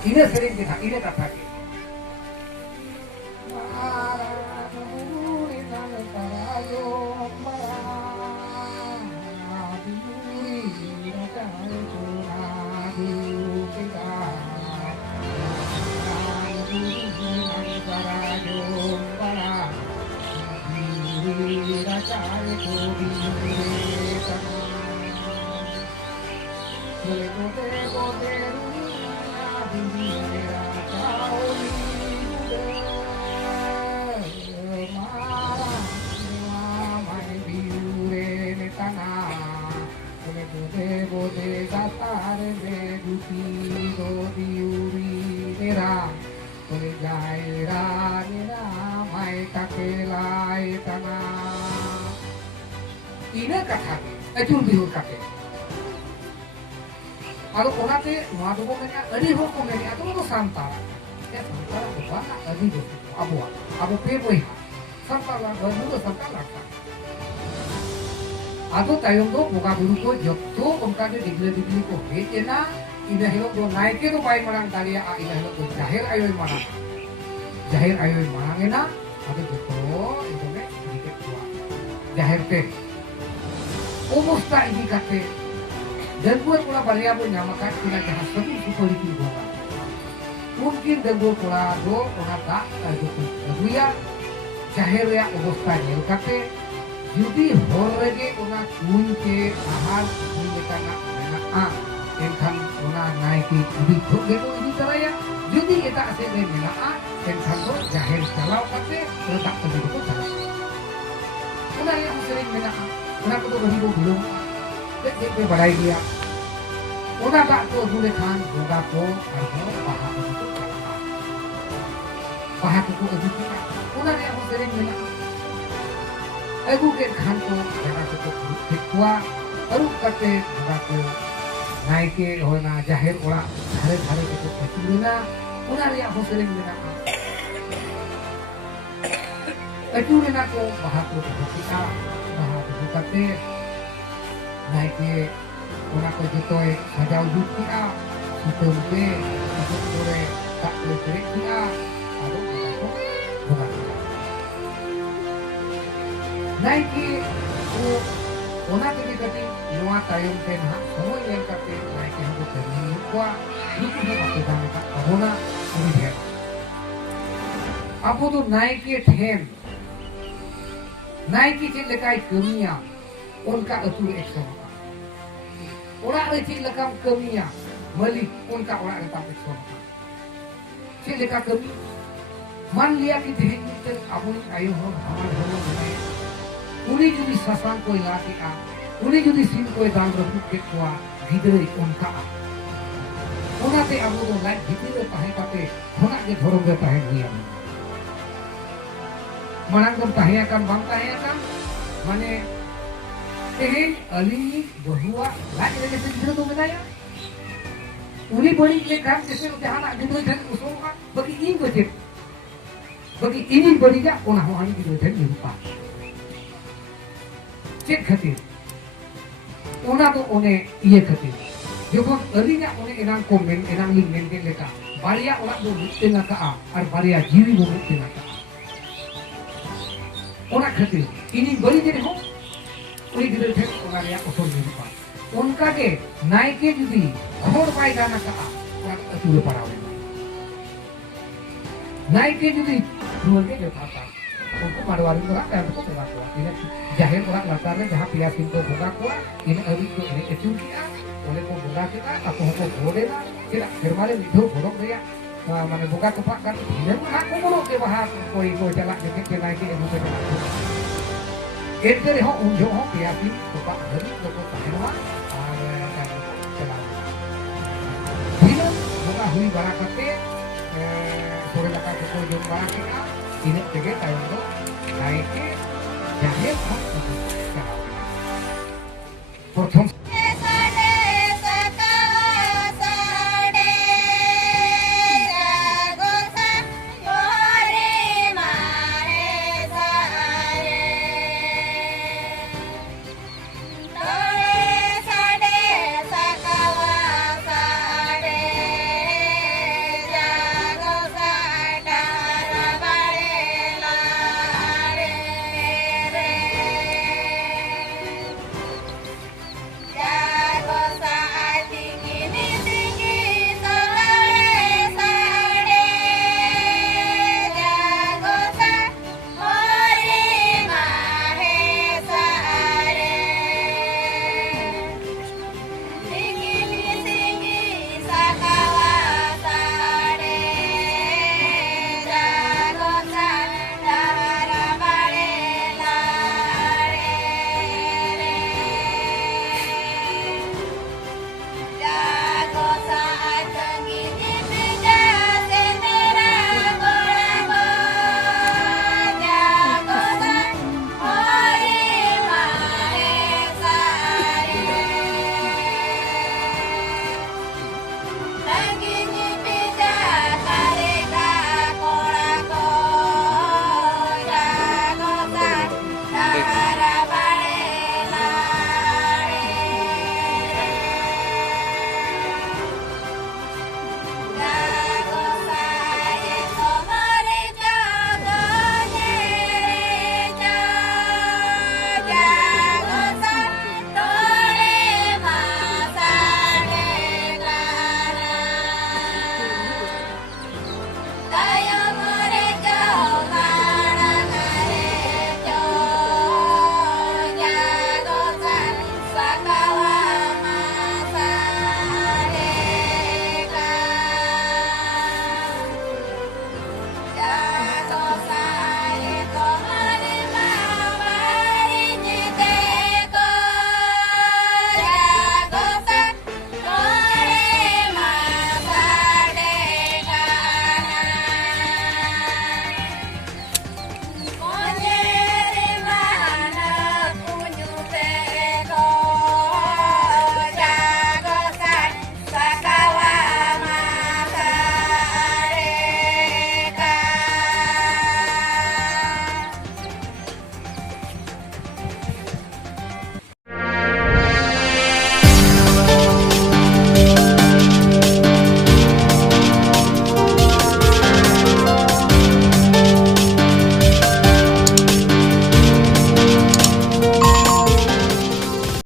ina sering kita ina kata ke ina kata ke ajur bihur kate ado onate noa do mena adi hor ko mena ato do santar ya santar do bana adi do abu pe boy santar la do santar la ado tayong do boga buru ko jotto onka de digle ko hetena ina helo do naike do bai marang daria a ina helo do jahir ayoy marang ena ado jotto idone dikit tua jahir te Umusta ini kate dan buat pula balia pun nyamakan kita jahat satu supoliti bola mungkin dan buat pula do onata gitu ya jahir ya umusta ini kate jadi horege ona kunce ahal ini karena a enkan ona naiki di gitu ini caranya jadi kita asal mena a enkan do jahir kalau kate letak begitu saja ona yang sering mena Kenapa tuh begitu belum? Dia badai dia. Udah tak tuh boleh kan? Udah tuh harus paham itu. Paham itu kita. Udah dia harus sering mana? Aku kan tuh jangan cukup tua. Baru kate udah tuh naik ke orang jahir orang hari itu kecilina. Udah dia harus sering mana? Aku nak tuh paham tuh kita. Kate naik ke orang kejutoi sajau juti a sitempe sore tak listrik dia aduh kita bukan naik ke orang kate noa tayong ten ha semua yang kate naik ke hambo teni kwa itu aku dah tak abona ini dia apa tuh naik ke ten naik ke lekai kemia unka atur ekso orang recik lekam kemia meli unka orang letak ekso cik leka kemi man liya ki dehin ter apun ayo ho hamar ho uni judi sasang koi lati a uni judi sin koi dang ro ke kwa gidre unka a onate abu do lai gidre tahe kate hona ge dhorong ge tahe liya Manang dom tahiyakan bang tahiyakan mane tehin ali bahwa lagi lagi sedikit tu menaya uli beri lekam jese jahan nak gitu dan usulkan bagi ini gojek bagi ini beri ja ona hoani gitu dan lupa cek khatir ona to one iye khatir jokon ali nya one enang komen enang link men ke leka baria ona do tengah ka ar baria jiwi do tengah ka ona khatir ini beri jadi ho uli gider थे ona ria usol ni pa unka ke naike judi khor pai dana ka ona atul parawe naike judi dual ke jotata unko marwari ora ka ko ka ko ini jahir ora latar ne jaha pia pinto boga ko ini ari ko ini etukia oleh ko boga kita apa ko bode na kira firmale midho borok ria mane boga kepak kan ini aku borok ke bahas koi ko jalak ke naike ebu ke Enter ho unjo ho piapi bapak hari loko tahenwa kan celah. Dino boga hui barakate sore laka ko jom barakika ini tege tayo do naike jahil ho. Prothom